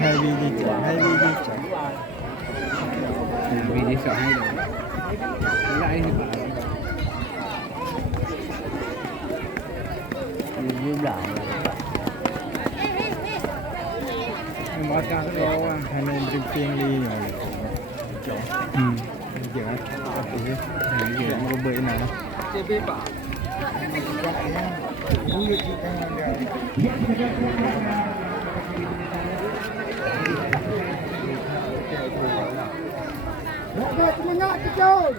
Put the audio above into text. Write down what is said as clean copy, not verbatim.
Hai video sợ hay rồi lại thì review lại mà ta có hai nên review tiên đi rồi giờ giờ có bơi nào Semangat kejauh.